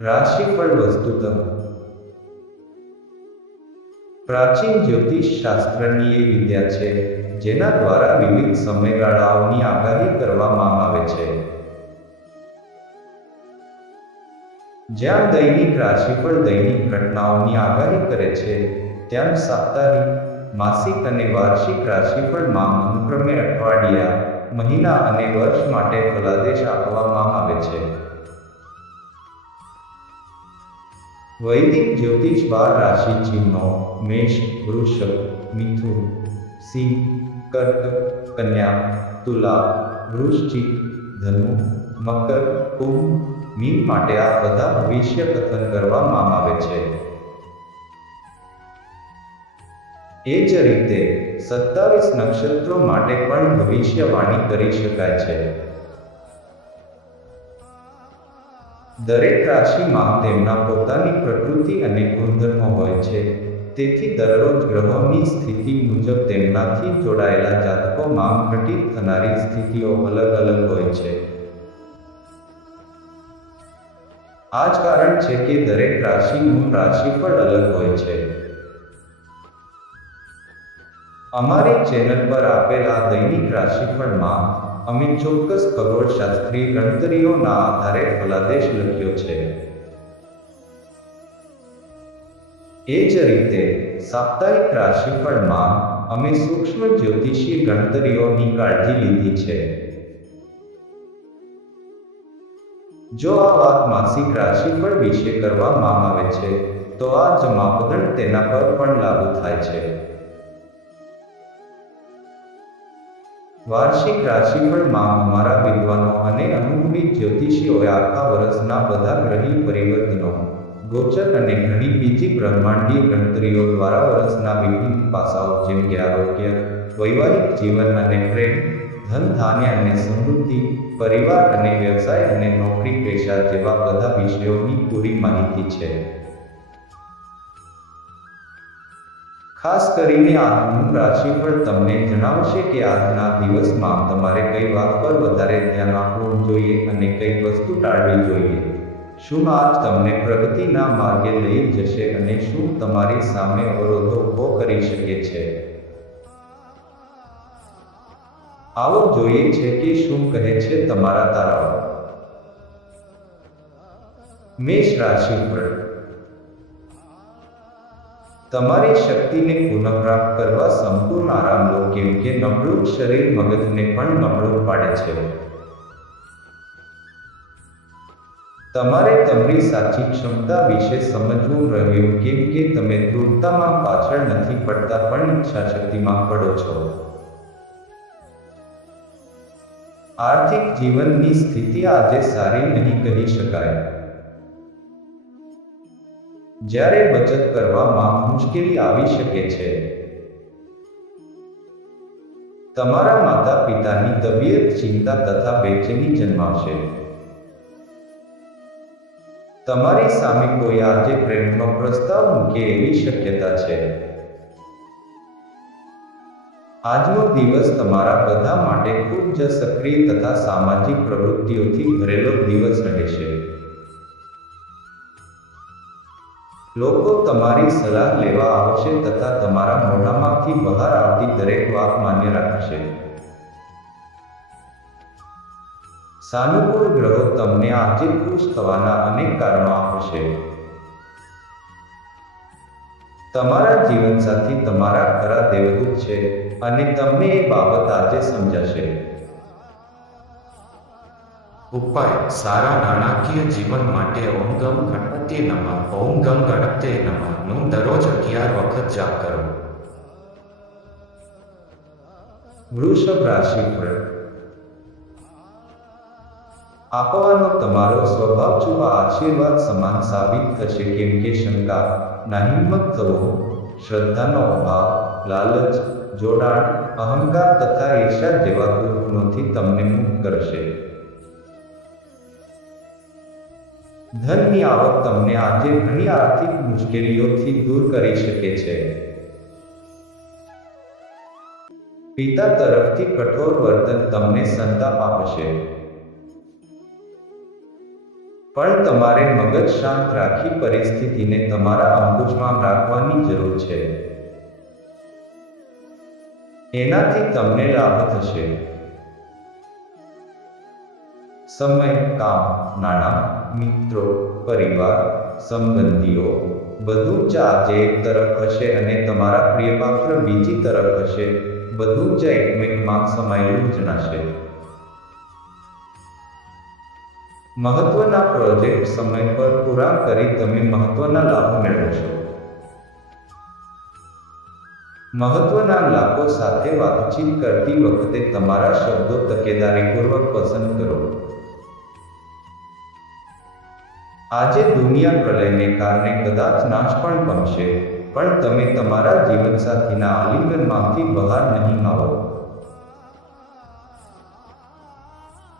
રાશિફળ વસ્તુતઃ પ્રાચીન જ્યોતિષ શાસ્ત્રની એ વિદ્યા છે જેના દ્વારા વિવિધ સમયગાળાઓની આગાહી કરવામાં આવે છે. જ્યાં દૈનિક રાશિફળ દૈનિક ઘટનાઓની આગાહી કરે છે, ત્યાં સાપ્તાહિક, માસિક અને વાર્ષિક રાશિફળમાં અનુક્રમે અઠવાડિયા, મહિના અને વર્ષ માટે ફલાદેશ આપવામાં આવે છે. વૈદિક જ્યોતિષ 12 રાશિ ચિહ્નો મેષ, વૃષભ, મિથુન, સિંહ, કર્ક, કન્યા, તુલા, વૃશ્ચિક, ધનુ, મકર, કુંભ, મીન માટે આ બધા ભવિષ્ય કથન કરવામાં આવે છે. એ જ રીતે 27 નક્ષત્રો માટે પણ ભવિષ્યવાણી કરી શકાય છે. દરેક રાશિમાં તેમના પોતાની પ્રકૃતિ અને ગુણધર્મો હોય છે, તેથી દરરોજ ગ્રહોની સ્થિતિ મુજબ તેમનાથી જોડાયેલા જાતકોમાં ઘટિત થનારી સ્થિતિઓ અલગ અલગ હોય છે. આ જ કારણ છે કે દરેક રાશિનું રાશિફળ અલગ હોય છે. અમારી ચેનલ પર આપેલ આ દૈનિક રાશિફળમાં અમે ચોક્કસ ખગોળશાસ્ત્રીય ગણતરીઓના આધારે ફલાદેશ લખ્યો છે. એ જ રીતે સાપ્તાહિક રાશિફળમાં અમે સૂક્ષ્મ જ્યોતિષીય ગણતરીઓની કાળજી લીધી છે. જો આ વાત માસિક રાશિફળ વિશે કરવામાં આવે છે, તો આ જ માપદંડ તેના પર પણ લાગુ થાય છે. વાર્ષિક રાશિફળમાં અમારા વિદ્વાનો અને અનુભવી જ્યોતિષીઓએ આખા વર્ષના બધા ગ્રહી પરિવર્તનો, ગોચર અને ઘણી બીજી બ્રહ્માંડીય ગણતરીઓ દ્વારા વર્ષના વિવિધ પાસાઓ જેમ કે આરોગ્ય, વૈવાહિક જીવન અને પ્રેમ, ધન ધાન્ય અને સમૃદ્ધિ, પરિવાર અને વ્યવસાય અને નોકરી પેશા જેવા બધા વિષયોની પૂરી માહિતી છે. ખાસ કરીને આજનું રાશિફળ તમને જણાવશે કે આજના દિવસમાં તમારે કઈ વાત પર વધારે ધ્યાન આપવું જોઈએ અને કઈ વસ્તુ ટાળવી જોઈએ. શું આજ તમને પ્રગતિના માર્ગે લઈ જશે અને શું તમારી સામે અવરોધો ઊભો કરી શકે છે? આવો જોઈએ છે કે શું કહે છે તમારા તારાઓ. મેષ રાશિફળ. તમારી શક્તિને પુનઃપ્રાપ્ત કરવા સંપૂર્ણ આરામ લો, કેમ કે નબળું શરીર મગજને પણ નબળું પાડે છે. તમારે તમારી સાચી ક્ષમતા વિશે સમજવું રહ્યું, કેમ કે તમે ક્રૂરતામાં પાછળ નથી પડતા પણ ઈચ્છાશક્તિમાં પડો છો. આર્થિક જીવનની સ્થિતિ આજે સારી નહીં કહી શકાય. જ્યારે બચત કરવામાં મુશ્કેલી આવી શકે છે. તમારા માતા પિતાની તબિયત ચિંતા તથા બેચેની જન્માવશે. તમારી સામે કોઈ આજે પ્રેમનો પ્રસ્તાવ મૂકે એવી શક્યતા છે. આજનો દિવસ તમારા બધા માટે ખૂબ જ સક્રિય તથા સામાજિક પ્રવૃત્તિઓથી ભરેલો દિવસ રહેશે. લોકો તમારી સલાહ લેવા આવશે તથા તમારા મોઢામાંથી બહાર આવતી દરેક વાત માન્ય રાખશે. સાનુકૂળ ગ્રહો તમને આજે ખુશ થવાના અનેક કારણો આપશે. તમારા જીવનસાથી તમારા ખરા દેવદૂત છે અને તમને એ બાબત આજે સમજાશે. ઉપાય: સારા નાણાકીય જીવન માટે ઓમ ગમ ગણપતે નમઃ ઓમ ગમ ગણપતે નમઃ નું દરરોજ 11 વખત જાપ કરો. વૃષભ રાશિફળ. આપવાનો તમારો સ્વભાવ ચૂવા આશીર્વાદ સમાન સાબિત થશે, કેમ કે શંકા, નાહિંમત થવો, શ્રદ્ધાનો અભાવ, લાલચ, જોડાણ, અહંકાર તથા ઈર્ષ્યા જેવા દુર્ગુણોથી તમને મુક્ત કરશે. ધનની આવક તમને આજે ઘણી આર્થિક મુશ્કેલીઓથી દૂર કરી શકે છે. પિતા તરફથી કઠોર વર્તન તમને સંતાપ આપશે. પણ તમારે મગજ શાંત રાખી પરિસ્થિતિને તમારા અંકુશમાં રાખવાની જરૂર છે. એનાથી તમને લાભ થશે. સમય, કામ, નાણાં, મિત્રો, પરિવાર, સંબંધીઓ બધું જ આજે એક તરફ હશે અને તમારા પ્રિયપાત્ર બીજી તરફ હશે. બધું જ એકમેકમાં સમાયેલું જણાશે. મહત્વના પ્રોજેક્ટ સમય પર પૂરા કરી તમે મહત્વના લાભ મેળવશો. મહત્વના લોકો સાથે વાતચીત કરતી વખતે તમારા શબ્દો તકેદારીપૂર્વક પસંદ કરો. આજે દુનિયા પ્રલયને કારણે કદાચ નાશ પણ પામશે, પણ તમે તમારા જીવનસાથીના આલિંગનમાંથી બહાર નહીં આવો.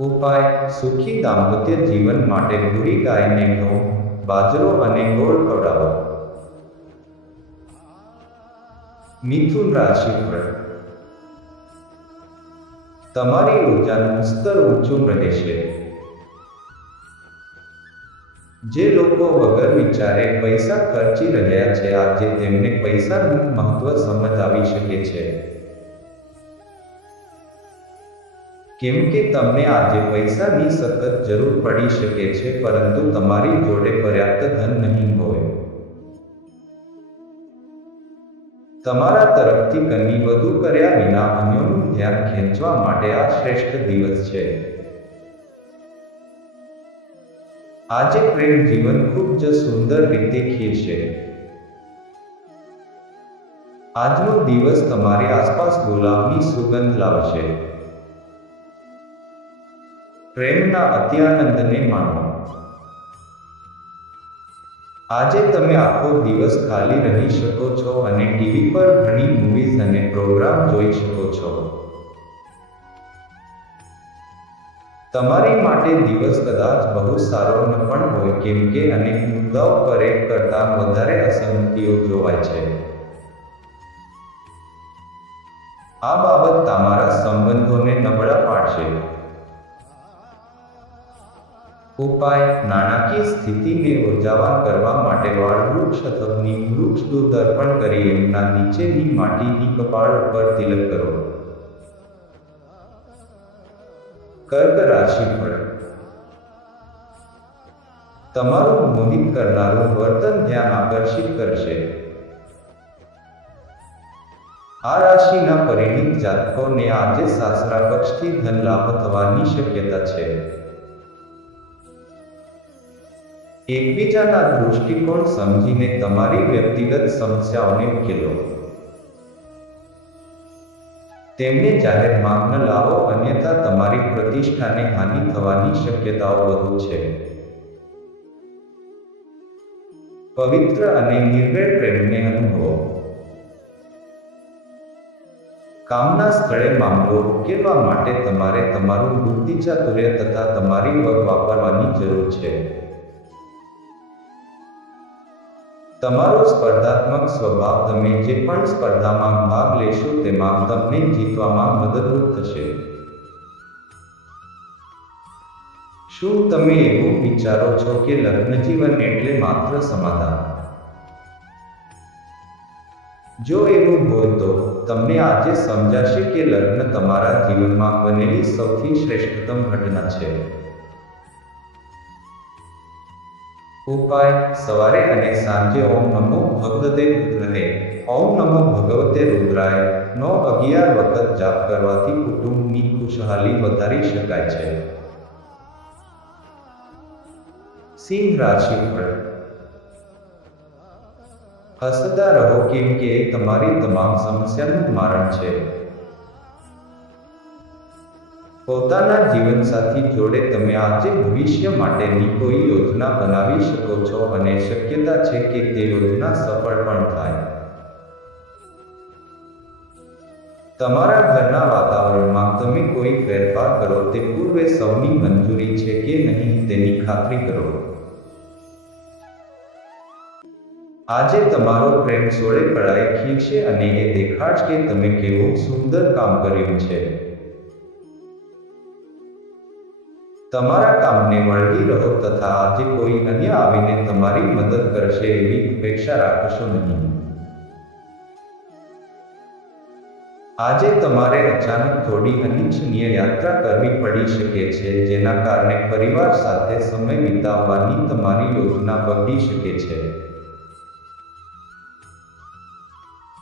ઉપાય: સુખી દાંપત્ય જીવન માટે ભૂરી ગાયને ઘઉં, બાજરો અને ગોળ ખવડાવો. મિથુન રાશિફળ. તમારી ઉર્જાનું સ્તર ઊંચું રહેશે. જે લોકો વગર વિચારે પૈસા ખર્ચી રહ્યા છે, આજે તેમને પૈસાનું મહત્વ સમજ આવી શકે છે. કેમ કે તમને આજે પૈસાની સખત જરૂર પડી શકે છે, પરંતુ તમારી જોડે પર્યાપ્ત ધન નહીં હોય. તમારા તરફથી કંઈ વધુ કર્યા વિના અન્યોનું ધ્યાન ખેંચવા માટે આ શ્રેષ્ઠ દિવસ છે. આજે પ્રેમ જીવન ખૂબ જ સુંદર રીતે ખીલશે. આજનો દિવસ તમારી આસપાસ ગુલાબની સુગંધ લાવશે. પ્રેમના અત્યાનંદને માણો. આજે તમે આખો દિવસ ખાલી રહી શકો છો અને ટીવી પર ઘણી મૂવીઝ અને પ્રોગ્રામ જોઈ શકો છો. તમારી માટે દિવસ કદાચ બહુ સારો ન પણ હોય, કેમ કે અનેક મુદ્દાઓ પર એક કરતાં વધારે અસંમતિઓ જોવાય છે. આ બાબત તમારા સંબંધોને નબળા પાડશે. ઉપાય: નાણાકીય સ્થિતિને ઉર્જાવાન કરવા માટે વાળ વૃક્ષ અથવા નીમ વૃક્ષ દૂધ અર્પણ કરી એમના નીચેની માટીની કપાળ ઉપર તિલક કરો. કર્ક રાશિફળ. તમારું મોહિત કરનારું વર્તન ધ્યાન આકર્ષિત કરશે. આ રાશિના પરિણીત જાતકોને આજે સાસરા પક્ષથી ધન લાભ થવાની શક્યતા છે. એકબીજાના દૃષ્ટિકોણ સમજીને તમારી વ્યક્તિગત સમસ્યાઓને ઉકેલો. તેમને જાહેરમાં ન લાવો, અન્યથા તમારી પ્રતિષ્ઠાને હાનિ થવાની શક્યતાઓ વધુ છે. પવિત્ર અને નિર્ભય પ્રેમને અનુભવો. કામના સ્થળે મામલો ઉકેલવા માટે તમારે તમારું બુદ્ધિચાતુર્ય તથા તમારી વગ વાપરવાની જરૂર છે. તમારો સ્પર્ધાત્મક સ્વભાવ તમે જે પણ સ્પર્ધામાં ભાગ લેશો તેમાં તમને જીતવામાં મદદરૂપ થશે. શું તમે એવું વિચારો છો કે લગ્નજીવન એટલે માત્ર સમાધાન? જો એવું હોય તો તમને આજે સમજાશે કે લગ્ન તમારા જીવનમાં બનેલી સૌથી શ્રેષ્ઠતમ ઘટના છે. ઉપાય: સવારે અને સાંજે ઓમ નમો ભગવતે રુદ્રાય, ઓમ નમો ભગવતે રુદ્રાય નો 11 વખત જાપ કરવાથી કુટુંબની ખુશહાલી વધારી શકાય છે. સિંહ રાશિફળ. હસતા રહો, કેમ કે એ તમારી તમામ સમસ્યાનું મારણ છે. પોતાના જીવનસાથી જોડે તમે આજે ભવિષ્ય માટેની કોઈ યોજના બનાવી શકો છો અને શક્યતા છે કે તે યોજના સફળ પણ થાય. તમારા ઘરના વાતાવરણમાં તમે કોઈ ફેરફાર કરો તે પૂર્વે સૌની મંજૂરી છે કે નહીં તેની ખાતરી કરો. આજે તમારો પ્રેમ સોળે કળાએ ખીલશે અને એ દેખાડશે કે તમે કેવું સુંદર કામ કર્યું છે. તમારા કામને વળગી રહો તથા આજે કોઈ અન્ય આવીને તમારી મદદ કરશે એવી અપેક્ષા રાખશો નહીં. આજે તમારે અચાનક થોડી અનિચ્છનીય યાત્રા કરવી પડી શકે છે, જેના કારણે પરિવાર સાથે સમય વિતાવવાની તમારી યોજના બગડી શકે છે.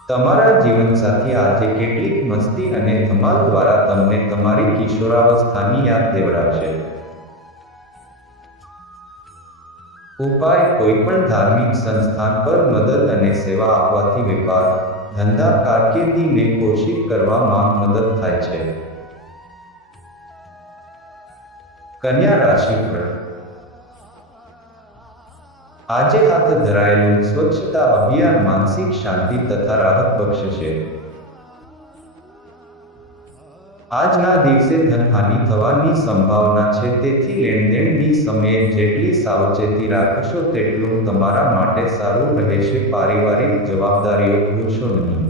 તમારા જીવનસાથી આજે કેટલીક મસ્તી અને ધમાલ દ્વારા તમને તમારી કિશોરાવસ્થાની યાદ દેવડાવશે. ઉપાય: કોઈપણ ધાર્મિક સંસ્થાન પર મદદ અને સેવા આપવાથી વેપાર, ધંધા, કારકિર્દીને પોષિત કરવામાં મદદ થાય છે. કન્યા રાશિફળ: આજે હાથ ધરાયેલું સ્વચ્છતા અભિયાન માનસિક શાંતિ તથા રાહત બક્ષશે. આજના દિવસે ધનહાનિ થવાની સંભાવના છે, તેથી લેણદેણની સમયે જેટલી સાવચેતી રાખશો તેટલું તમારા માટે સારું રહેશે. પારિવારિક જવાબદારીઓ ભૂલશો નહીં.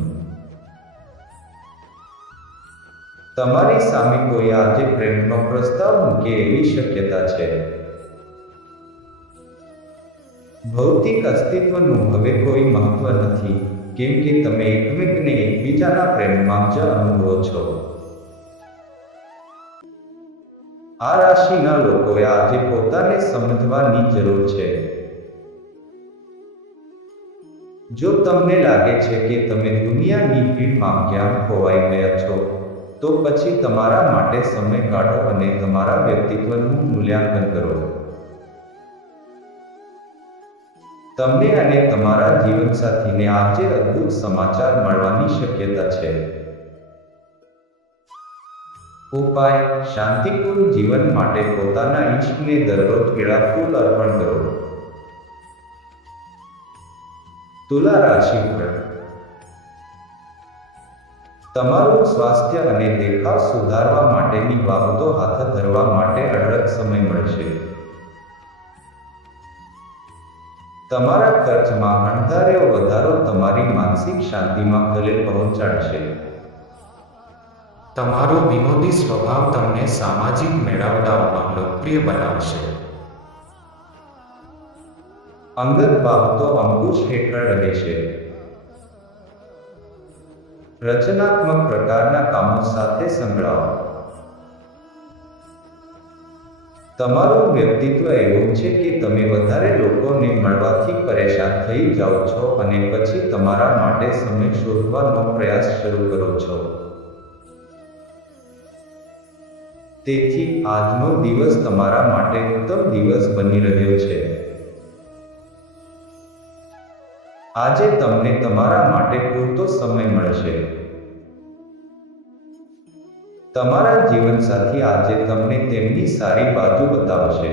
તમારી સામે કોઈ આજે પ્રેમનો પ્રસ્તાવ મૂકે એવી શક્યતા છે. ભૌતિક અસ્તિત્વનું હવે કોઈ મહત્વ નથી, કેમ કે તમે એકમેકને એકબીજાના પ્રેમમાં જ અનુભવો છો. આ રાશિના લોકોએ આજે પોતાને સમજવાની જરૂર છે. જો તમને લાગે છે કે તમે દુનિયાની ભીડમાં ક્યાંક ખોવાઈ ગયા છો, તો પછી તમારા માટે સમય કાઢો અને તમારા વ્યક્તિત્વનું મૂલ્યાંકન કરો. તમને અને તમારા જીવનસાથીને આજે અદ્ભુત સમાચાર મળવાની શક્યતા છે. ઉપાય: શાંતિપૂર્ણ જીવન માટે પોતાના ઈષ્ટને દરરોજ પીળા ફૂલ અર્પણ કરો. તુલા રાશિફળ: તમારું સ્વાસ્થ્ય અને દેખાવ સુધારવા માટેની બાબતો હાથ ધરવા માટે અઢળક સમય મળશે. તમારા ખર્ચમાં અણધાર્યો વધારો તમારી માનસિક શાંતિમાં ખલેલ પહોંચાડશે. તમારો વિનોદી સ્વભાવ તમને સામાજિક મેળાવડાઓમાં લોકપ્રિય બનાવશે. અંગત બાબતો અંકુશ હેઠળ રહેશે. રચનાત્મક પ્રકારના કામો સાથે સંકળાવો. તમારું વ્યક્તિત્વ એવું છે કે તમે વધારે લોકોને મળવાથી પરેશાન થઈ જાઓ છો અને પછી તમારા માટે સમય શોધવાનો પ્રયાસ શરૂ કરો છો. તેથી આજનો દિવસ તમારા માટે ઉત્તમ દિવસ બની રહ્યો છે. આજે તમને તમારા માટે પૂરતો સમય મળશે. તમારા જીવનસાથી આજે તમને તેમની સારી બાજુ બતાવશે.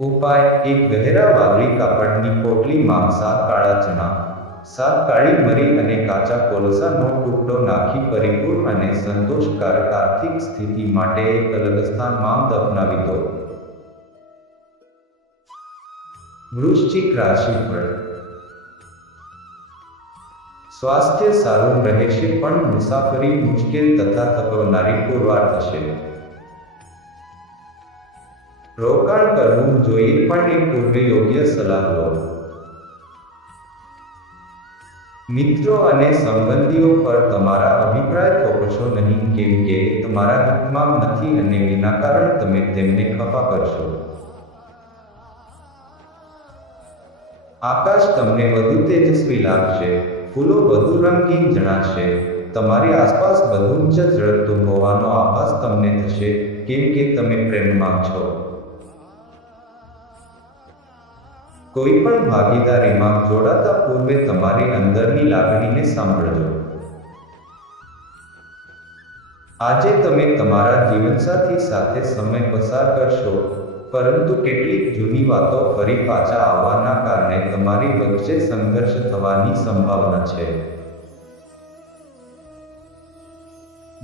ઉપાય: એક ગહેરા વાદળી કાપડની પોટલીમાં 7 કાળા ચણા, 7 કાળી મરી અને કાચા કોલસાનો ટુકડો નાખી પરિપૂર્ણ અને સંતોષકારક આર્થિક સ્થિતિ માટે એક અલગ સ્થાનમાં દફનાવી દો. વૃશ્ચિક રાશિફળ: સ્વાસ્થ્ય સારું રહેશે, પણ મુસાફરી મુશ્કેલ તથા થકવનારી પુરવાર થશે. રોકાણ કરવું જોઈએ, પણ એ પૂર્વે યોગ્ય સલાહ લો. મિત્રો અને સંબંધીઓ પર તમારા અભિપ્રાય થોપશો નહીં, કેમ કે એ તમારા હિતમાં નથી અને વિના કારણ તમે તેમને ખફા કરશો. આકાશ તમને વધુ તેજસ્વી લાગશે, ફૂલો વધુ રંગીન જણાશે. તમારી આસપાસ બધું જ ઝળકતું હોવાનો આભાસ તમને થશે, કેમ કે તમે પ્રેમમાં છો. કોઈ પણ ભાગીદારીમાં જોડાતા પૂર્વે તમારી અંદરની લાગણીને સાંભળજો. આજે તમે તમારા જીવનસાથી સાથે સમય પસાર કરશો, પરંતુ કેટલીક જૂની વાતો ફરી પાછા આવવાના કારણે તમારી વચ્ચે સંઘર્ષ થવાની સંભાવના છે.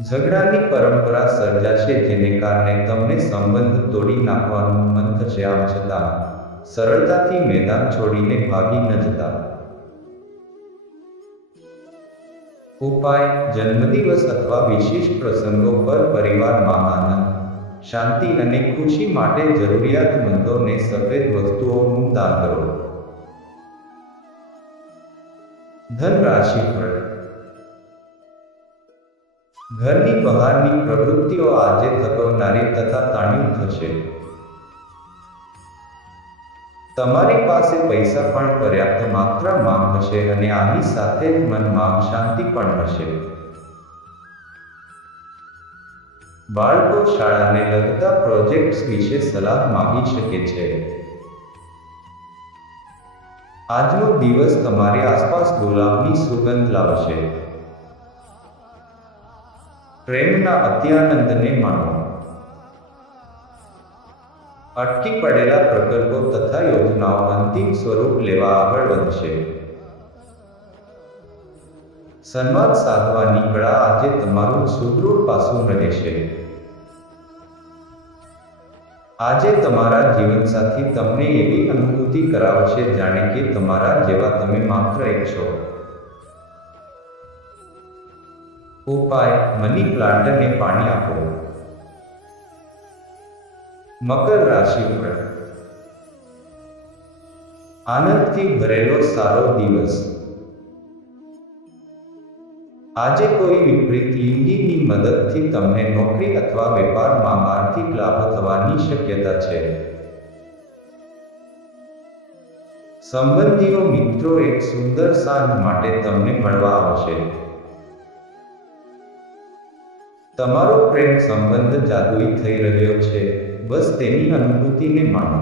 ઝઘડાની પરંપરા સર્જાશે, જેને કારણે તમને સંબંધ તોડી નાખવાનું મન થશે. આમ છતાં સરળતાથી મેદાન છોડીને ભાગી ન જતા. ઉપાય: જન્મદિવસ અથવા વિશેષ પ્રસંગો પર પરિવારમાં આનંદ, શાંતિ અને ખુશી માટે જરૂરિયાતમંદોને સફેદ વસ્તુઓનું દાન કરો. ધન રાશિફળ: ઘરની બહારની પ્રવૃત્તિઓ આજે થકવનારી તથા તાણ્યું થશે. તમારી પાસે પૈસા પણ પર્યાપ્ત માત્રામાં હશે અને આની સાથે જ મનમાં શાંતિ પણ હશે. બાળકો શાળાને લગતા પ્રોજેક્ટ્સ વિશે સલાહ માંગી શકે છે. આજનો દિવસ તમારી આસપાસ ગુલાબની સુગંધ લાવશે. પ્રેમના અત્યાનંદને માણો. અટકી પડેલા પ્રકલ્પો તથા યોજનાઓ અંતિમ સ્વરૂપ લેવા આગળ વધશે. સંવાદ સાધવાની કળા આજે તમારું સુદૃઢ પાસું રહેશે. આજે તમારા જીવનસાથી તમને એવી અનુભૂતિ કરાવશે જાણે કે તમારા જેવા તમે માત્ર એક છો. ઉપાય: મની પ્લાન્ટને પાણી આપો. મકર રાશિફળ: આનંદથી ભરેલો સારો દિવસ. આજે કોઈ વિપરીત લિંગીની મદદથી તમને નોકરી અથવા વેપારમાં આર્થિક લાભ થવાની શક્યતા છે. સંબંધીઓ મિત્રો એક સુંદર સાંજ માટે તમને મળવા આવશે. તમારો પ્રેમ સંબંધ જાદુઈ થઈ રહ્યો છે, બસ તેની અનુભૂતિને માણો.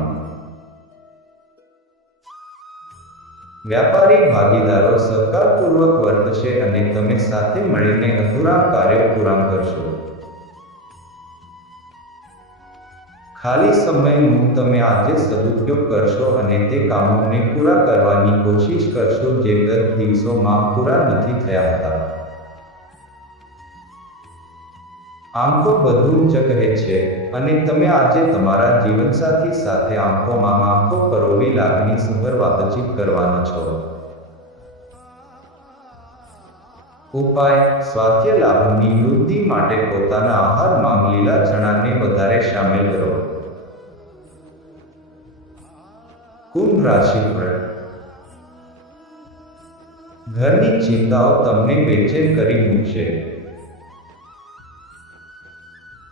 વ્યાપારી ભાગીદારો સહકારપૂર્વક વર્તશે અને તમે સાથે મળીને અધૂરા કાર્યો પૂરા કરશો. ખાલી સમયનો તમે આજે સદુપયોગ કરશો અને તે કામોને પૂરા કરવાની કોશિશ કરશો જે ગત દિવસોમાં પૂરા નથી થયા હતા. આંખો બધું જ કહે છે અને તમે આજે તમારા જીવનસાથી સાથે આંખોમાં આંખો પરોવી લાગણીસભર વાતચીત કરવાના છો. ઉપાય: સ્વાસ્થ્ય લાભની વૃદ્ધિ માટે પોતાના આહારમાં લીલા ચણાને વધારે શામેલ કરો. કુંભ રાશિફળ: ઘરની ચિંતાઓ તમને બેચેન કરી મૂકશે.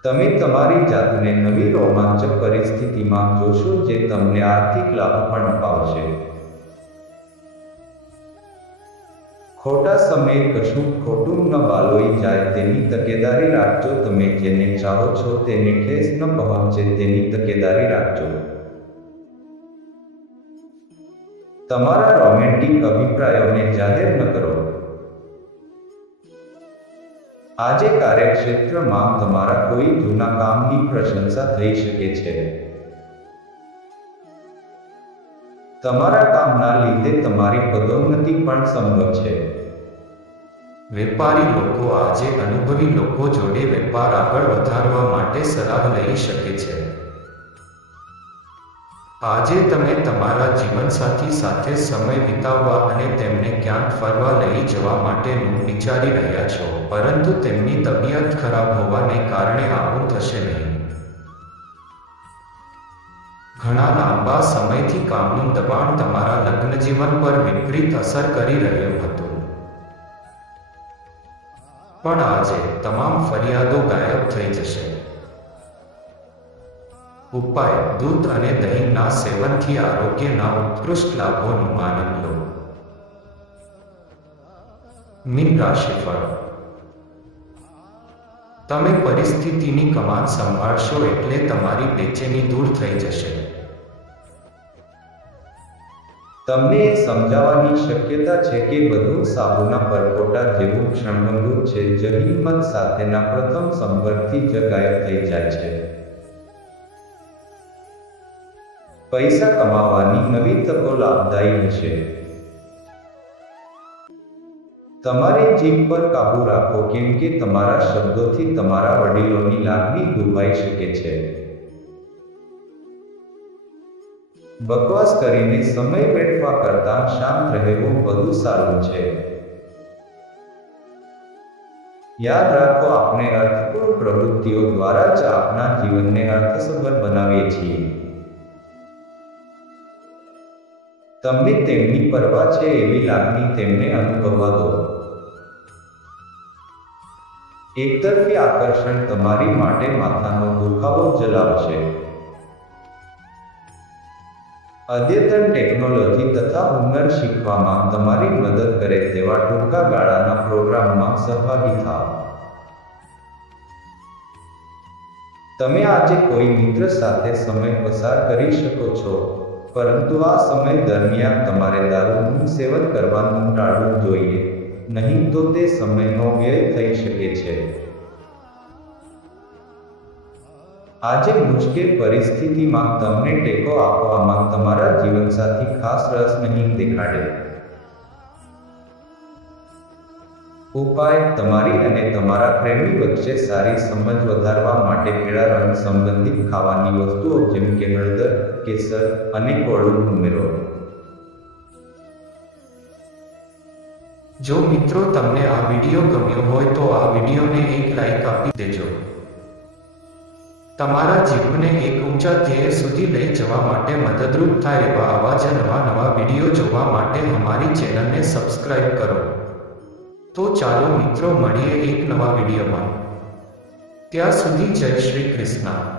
તમે તમારી જાતને નવી રોમાંચક પરિસ્થિતિમાં જોશો જે તમને આર્થિક લાભ પણ અપાવશે. ખોટા સમયે કશું ખોટું ન વાલોઈ જાય તેની તકેદારી રાખજો. તમે જેને ચાહો છો તેને ઠેસ ન પહોંચે તેની તકેદારી રાખજો. તમારા રોમેન્ટિક અભિપ્રાયોને જાહેર ન કરો. આજે કાર્યક્ષેત્રમાં તમારા કોઈ જૂના કામની પ્રશંસા થઈ શકે છે. તમારા કામના લીધે તમારી પદોન્નતિ પણ સંભવ છે. વેપારી લોકો આજે અનુભવી લોકો જોડે વેપાર આગળ વધારવા માટે સલાહ લઈ શકે છે. આજે તમે તમારા જીવનસાથી સાથે સમય વિતાવવા અને તેમને ક્યાંક ફરવા લઈ જવા માટેનું વિચારી રહ્યા છો, પરંતુ તેમની તબિયત ખરાબ હોવાને કારણે આવું થશે નહીં. ઘણા લાંબા સમયથી કામનું દબાણ તમારા લગ્નજીવન પર વિપરીત અસર કરી રહ્યું હતું, પણ આજે તમામ ફરિયાદો ગાયબ થઈ જશે. ઉપાય: દૂધ અને દહીંના સેવનથી આરોગ્યના ઉત્કૃષ્ટ લાભોનો આનંદ લો. મીન રાશિફળ: તમે પરિસ્થિતિની કમાન સંભાળશો એટલે તમારી બેચેની દૂર થઈ જશે. તમને એ સમજાવવાની શક્યતા છે કે બધું સાબુના પરપોટા જેવું ક્ષણભંગુર છે જે હિંમત સાથેના પ્રથમ સંપર્કથી જ ગાયબ થઈ જાય છે. પૈસા કમાવાની નવી તકો લાભદાયી હશે. તમારી જીભ પર કાબૂ રાખો કેમ કે તમારા શબ્દોથી તમારા વડીલોની લાગણી દુભાઈ શકે છે. બકવાસ કરીને સમય વેડફવા કરતાં શાંત રહેવું વધુ સારું છે. યાદ રાખો, આપણે અર્થપૂર્ણ પ્રવૃત્તિઓ દ્વારા જ આપણા જીવનને અર્થસભર બનાવીએ છીએ. તમને તેમની પરવા છે એવી લાગણી તેમને અનુભવવા દો. એકતરફી આકર્ષણ તમારી માટે માથાનો દુખાવો જલાવશે. અદ્યતન ટેકનોલોજી તથા હુનર શીખવામાં તમારી મદદ કરે તેવા ટૂંકા ગાળાના પ્રોગ્રામમાં સહભાગી થાઓ. તમે આજે કોઈ મિત્ર સાથે સમય પસાર કરી શકો છો, પરંતુ આ સમય દરમિયાન તમારે દારૂનું સેવન કરવાનું ટાળવું જોઈએ, નહીં તો તે સમયનો વ્યય થઈ શકે છે. આજે મુશ્કેલ પરિસ્થિતિમાં તમને ટેકો આપવામાં તમારા જીવનસાથી ખાસ રસ નહીં દેખાડે. ઉપાય: તમારી અને તમારા પ્રેમી વચ્ચે સારી સમજ વધારવા માટે પીળા રંગ સંબંધિત ખાવાની વસ્તુઓ જેમ કે હળદર, કેસર અને કોળું ઉમેરો. જો મિત્રો તમને આ વિડીયો ગમ્યો હોય તો આ વિડીયોને એક લાઈક આપી દેજો. તમારા જીવનને એક ઊંચા ધ્યેય સુધી લઈ જવા માટે મદદરૂપ થાય એવા આવા જ નવા વિડીયો જોવા માટે અમારી ચેનલને સબસ્ક્રાઇબ કરો. તો ચાલો મિત્રો મળીએ એક નવા વિડીયોમાં. ત્યાં સુધી જય શ્રી કૃષ્ણ.